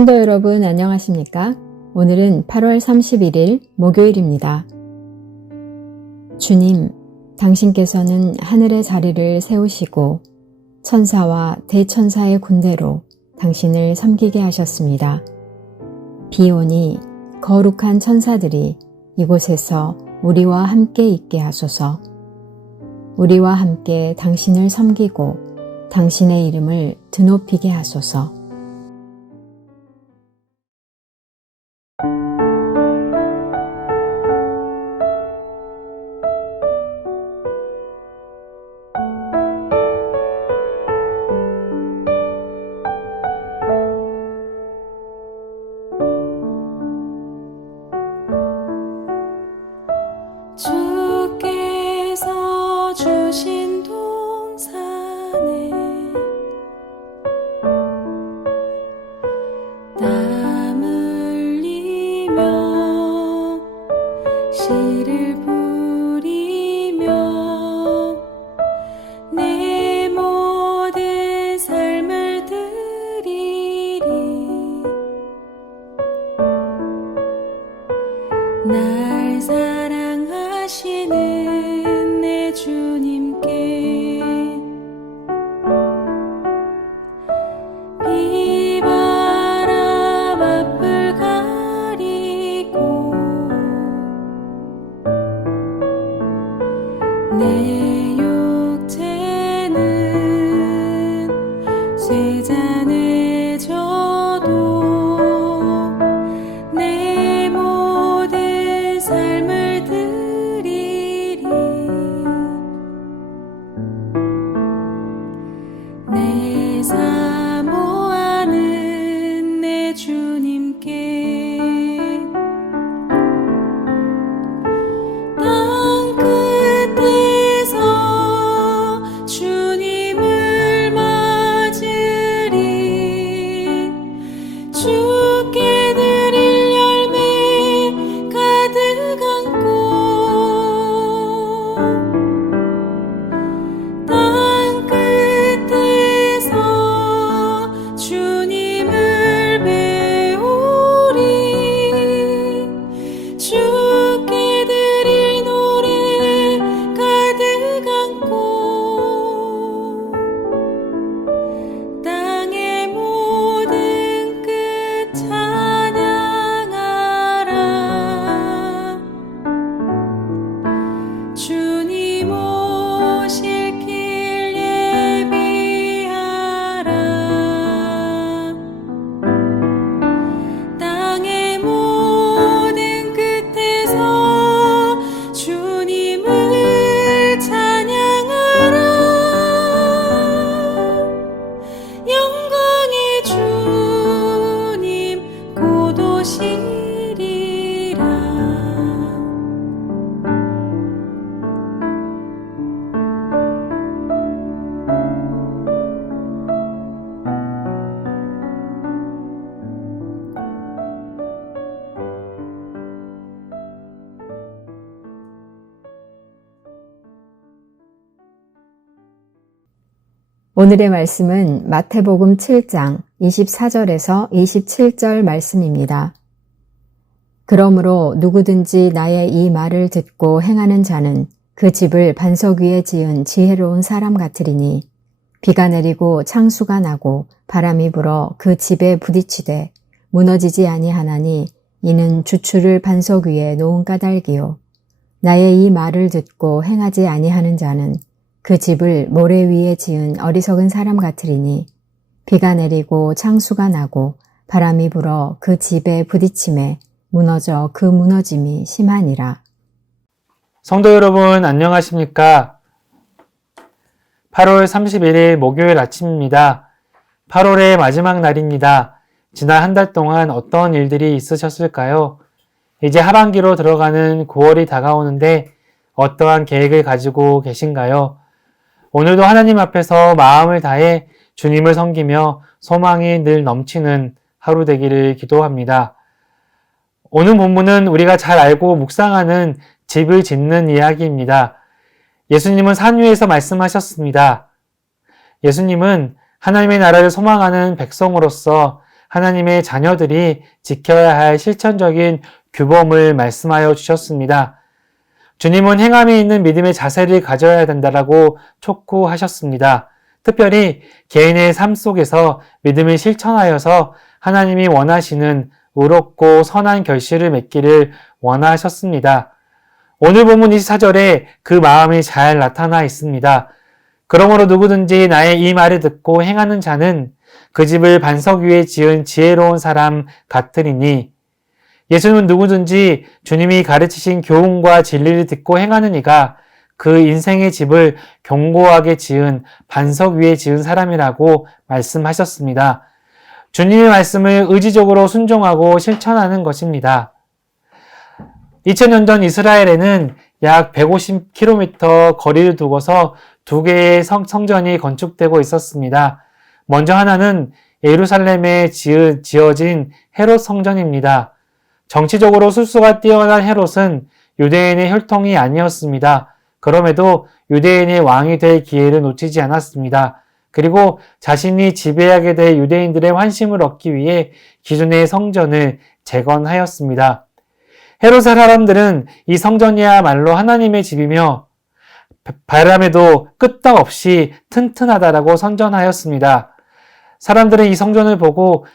성도 여러분 안녕하십니까? 오늘은 8월 31일 목요일입니다. 주님, 당신께서는 하늘의 자리를 세우시고 천사와 대천사의 군대로 당신을 섬기게 하셨습니다. 비 오니 거룩한 천사들이 이곳에서 우리와 함께 있게 하소서. 우리와 함께 당신을 섬기고 당신의 이름을 드높이게 하소서. 주께서 주신 동산에 땀 흘리며 씨를 뿌리며 내 모든 삶을 드리리. 날 사랑하시는 내 주님께 비바람 앞을 가리고 내 육체는 쇠잔에 져도 내 모든 삶을 드리리. 내 사모하는 내 주님께 땅 끝에서 주님을 맞으리. 주께 드릴 열매 가득 안고 땅 끝에서 주님을 배우리. 주께 드릴 노래 가득 안고 땅의 모든 끝 찬양하라. 주님 오실 길 예비하라. 땅의 모든 끝에서 주님을 찬양하라. 영광의 주님 곧 오시리라. 오늘의 말씀은 마태복음 7장 24절에서 27절 말씀입니다. 그러므로 누구든지 나의 이 말을 듣고 행하는 자는 그 집을 반석 위에 지은 지혜로운 사람 같으리니 비가 내리고 창수가 나고 바람이 불어 그 집에 부딪히되 무너지지 아니하나니 이는 주추를 반석 위에 놓은 까닭이요. 나의 이 말을 듣고 행하지 아니하는 자는 그 집을 모래 위에 지은 어리석은 사람 같으리니 비가 내리고 창수가 나고 바람이 불어 그 집에 부딪힘에 무너져 그 무너짐이 심하니라. 성도 여러분 안녕하십니까? 8월 31일 목요일 아침입니다. 8월의 마지막 날입니다. 지난 한 달 동안 어떤 일들이 있으셨을까요? 이제 하반기로 들어가는 9월이 다가오는데 어떠한 계획을 가지고 계신가요? 오늘도 하나님 앞에서 마음을 다해 주님을 섬기며 소망이 늘 넘치는 하루 되기를 기도합니다. 오늘 본문은 우리가 잘 알고 묵상하는 집을 짓는 이야기입니다. 예수님은 산 위에서 말씀하셨습니다. 예수님은 하나님의 나라를 소망하는 백성으로서 하나님의 자녀들이 지켜야 할 실천적인 규범을 말씀하여 주셨습니다. 주님은 행함에 있는 믿음의 자세를 가져야 된다라고 촉구하셨습니다. 특별히 개인의 삶 속에서 믿음을 실천하여서 하나님이 원하시는 의롭고 선한 결실을 맺기를 원하셨습니다. 오늘 본문 24절에 그 마음이 잘 나타나 있습니다. 그러므로 누구든지 나의 이 말을 듣고 행하는 자는 그 집을 반석 위에 지은 지혜로운 사람 같으리니, 예수님은 누구든지 주님이 가르치신 교훈과 진리를 듣고 행하는 이가 그 인생의 집을 견고하게 지은 반석 위에 지은 사람이라고 말씀하셨습니다. 주님의 말씀을 의지적으로 순종하고 실천하는 것입니다. 2000년 전 이스라엘에는 약 150km 거리를 두고서 두 개의 성전이 건축되고 있었습니다. 먼저 하나는 예루살렘에 지어진 헤롯 성전입니다. 정치적으로 술수가 뛰어난 헤롯은 유대인의 혈통이 아니었습니다. 그럼에도 유대인의 왕이 될 기회를 놓치지 않았습니다. 그리고 자신이 지배하게 될 유대인들의 환심을 얻기 위해 기존의 성전을 재건하였습니다. 헤롯의 사람들은 이 성전이야말로 하나님의 집이며 바람에도 끄떡없이 튼튼하다라고 선전하였습니다. 사람들은 이 성전을 보고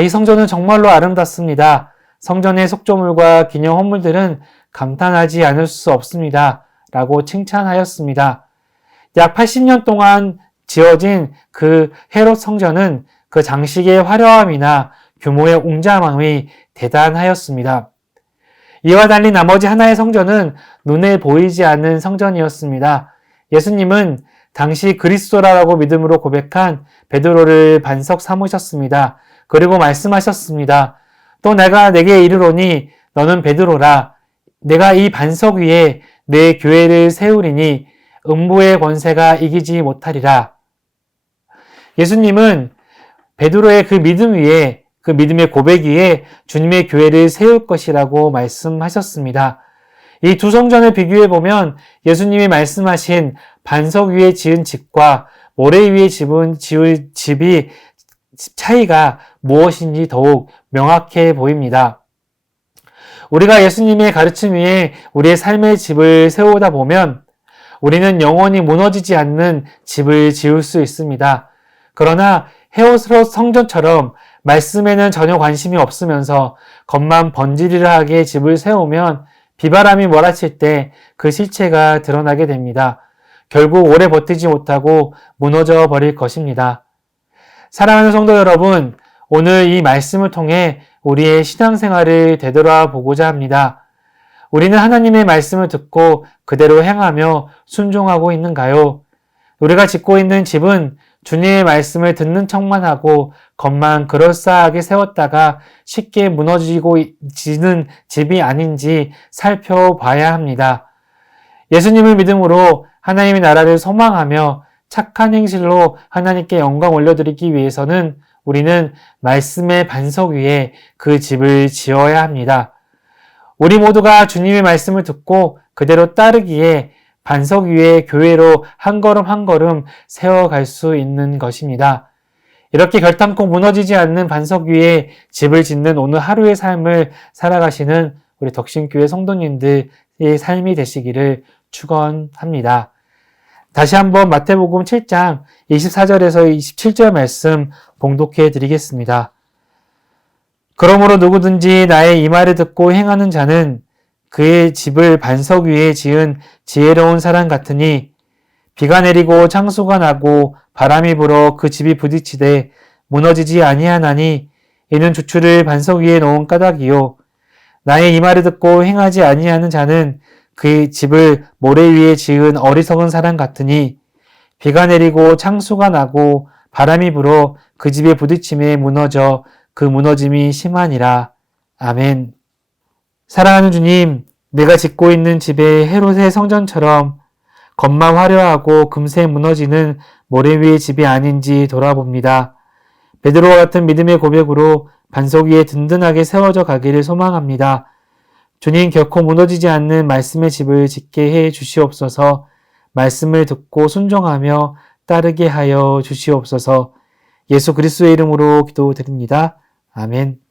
이 성전은 정말로 아름답습니다. 성전의 속조물과 기념 헌물들은 감탄하지 않을 수 없습니다. 라고 칭찬하였습니다. 약 80년 동안 지어진 그 헤롯 성전은 그 장식의 화려함이나 규모의 웅장함이 대단하였습니다. 이와 달리 나머지 하나의 성전은 눈에 보이지 않는 성전이었습니다. 예수님은 당시 그리스도라고 믿음으로 고백한 베드로를 반석 삼으셨습니다. 그리고 말씀하셨습니다. 또 내가 내게 이르노니 너는 베드로라. 내가 이 반석 위에 내 교회를 세우리니 음부의 권세가 이기지 못하리라. 예수님은 베드로의 그 믿음 위에, 그 믿음의 고백 위에 주님의 교회를 세울 것이라고 말씀하셨습니다. 이 두 성전을 비교해 보면 예수님이 말씀하신 반석 위에 지은 집과 모래 위에 지은 집이 차이가 무엇인지 더욱 명확해 보입니다. 우리가 예수님의 가르침 위에 우리의 삶의 집을 세우다 보면 우리는 영원히 무너지지 않는 집을 지을 수 있습니다. 그러나 헤롯 성전처럼 말씀에는 전혀 관심이 없으면서 겉만 번지르르하게 집을 세우면 비바람이 몰아칠 때 그 실체가 드러나게 됩니다. 결국 오래 버티지 못하고 무너져 버릴 것입니다. 사랑하는 성도 여러분, 오늘 이 말씀을 통해 우리의 신앙생활을 되돌아보고자 합니다. 우리는 하나님의 말씀을 듣고 그대로 행하며 순종하고 있는가요? 우리가 짓고 있는 집은 주님의 말씀을 듣는 척만 하고 겉만 그럴싸하게 세웠다가 쉽게 무너지고 지는 집이 아닌지 살펴봐야 합니다. 예수님을 믿음으로 하나님의 나라를 소망하며 착한 행실로 하나님께 영광 올려드리기 위해서는 우리는 말씀의 반석 위에 그 집을 지어야 합니다. 우리 모두가 주님의 말씀을 듣고 그대로 따르기에 반석 위에 교회로 한 걸음 한 걸음 세워갈 수 있는 것입니다. 이렇게 결탄코 무너지지 않는 반석 위에 집을 짓는 오늘 하루의 삶을 살아가시는 우리 덕신교회 성도님들의 삶이 되시기를 축원합니다. 다시 한번 마태복음 7장 24절에서 27절 말씀 봉독해 드리겠습니다. 그러므로 누구든지 나의 이 말을 듣고 행하는 자는 그의 집을 반석 위에 지은 지혜로운 사람 같으니 비가 내리고 창수가 나고 바람이 불어 그 집이 부딪히되 무너지지 아니하나니 이는 주추를 반석 위에 놓은 까닭이요 나의 이 말을 듣고 행하지 아니하는 자는 그 집을 모래 위에 지은 어리석은 사람 같으니 비가 내리고 창수가 나고 바람이 불어 그 집에 부딪힘에 무너져 그 무너짐이 심하니라. 아멘. 사랑하는 주님, 내가 짓고 있는 집의 헤롯의 성전처럼 겉만 화려하고 금세 무너지는 모래 위의 집이 아닌지 돌아봅니다. 베드로와 같은 믿음의 고백으로 반석 위에 든든하게 세워져 가기를 소망합니다. 주님, 결코 무너지지 않는 말씀의 집을 짓게 해 주시옵소서. 말씀을 듣고 순종하며 따르게 하여 주시옵소서. 예수 그리스도의 이름으로 기도드립니다. 아멘.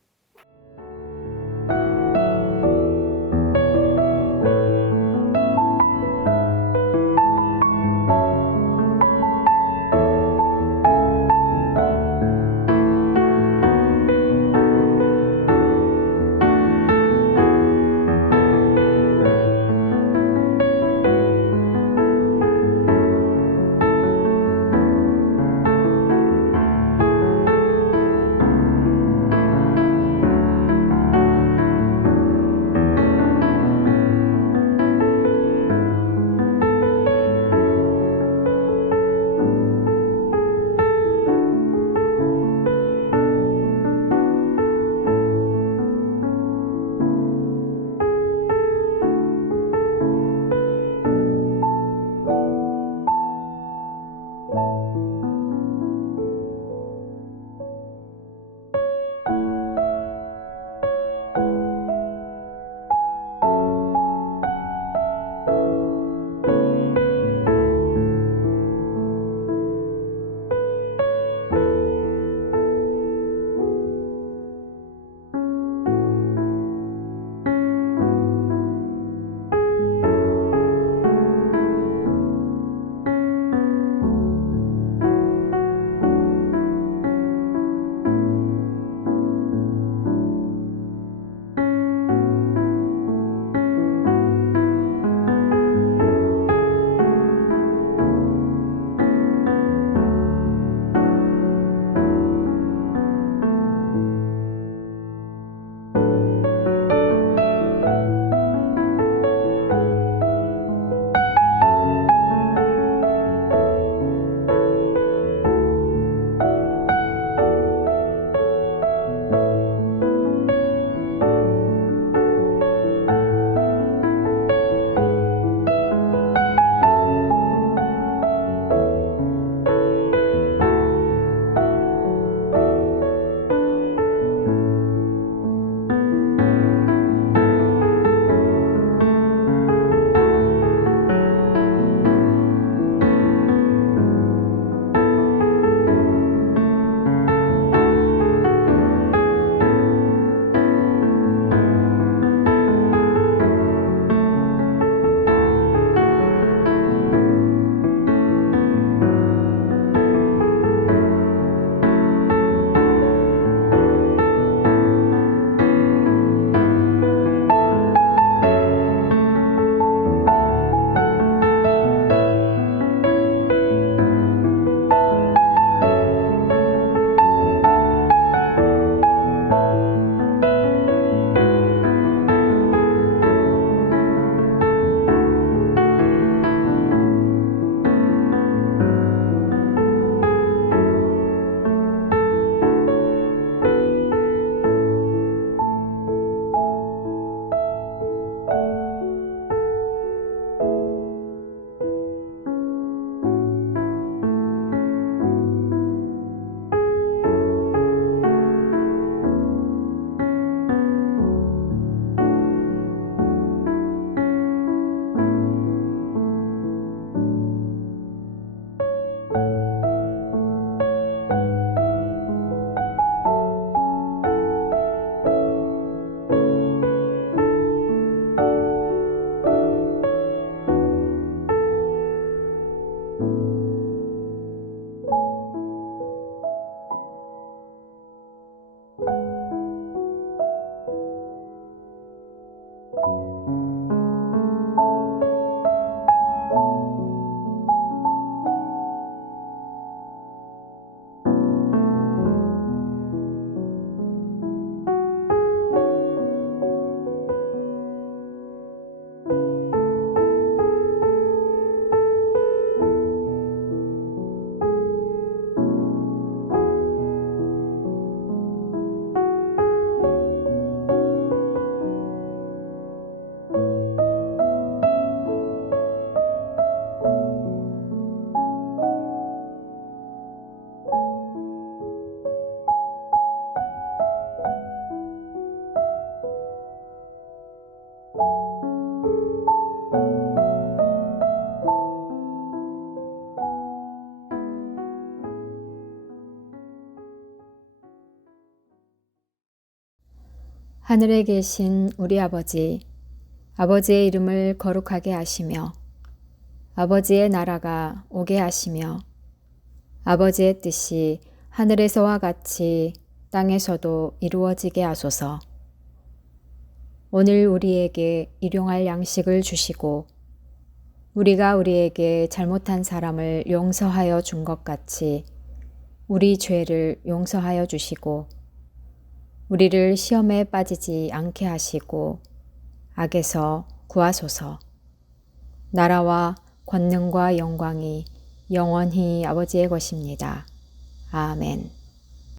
하늘에 계신 우리 아버지, 아버지의 이름을 거룩하게 하시며 아버지의 나라가 오게 하시며 아버지의 뜻이 하늘에서와 같이 땅에서도 이루어지게 하소서. 오늘 우리에게 일용할 양식을 주시고 우리가 우리에게 잘못한 사람을 용서하여 준 것 같이 우리 죄를 용서하여 주시고 우리를 시험에 빠지지 않게 하시고 악에서 구하소서. 나라와 권능과 영광이 영원히 아버지의 것입니다. 아멘.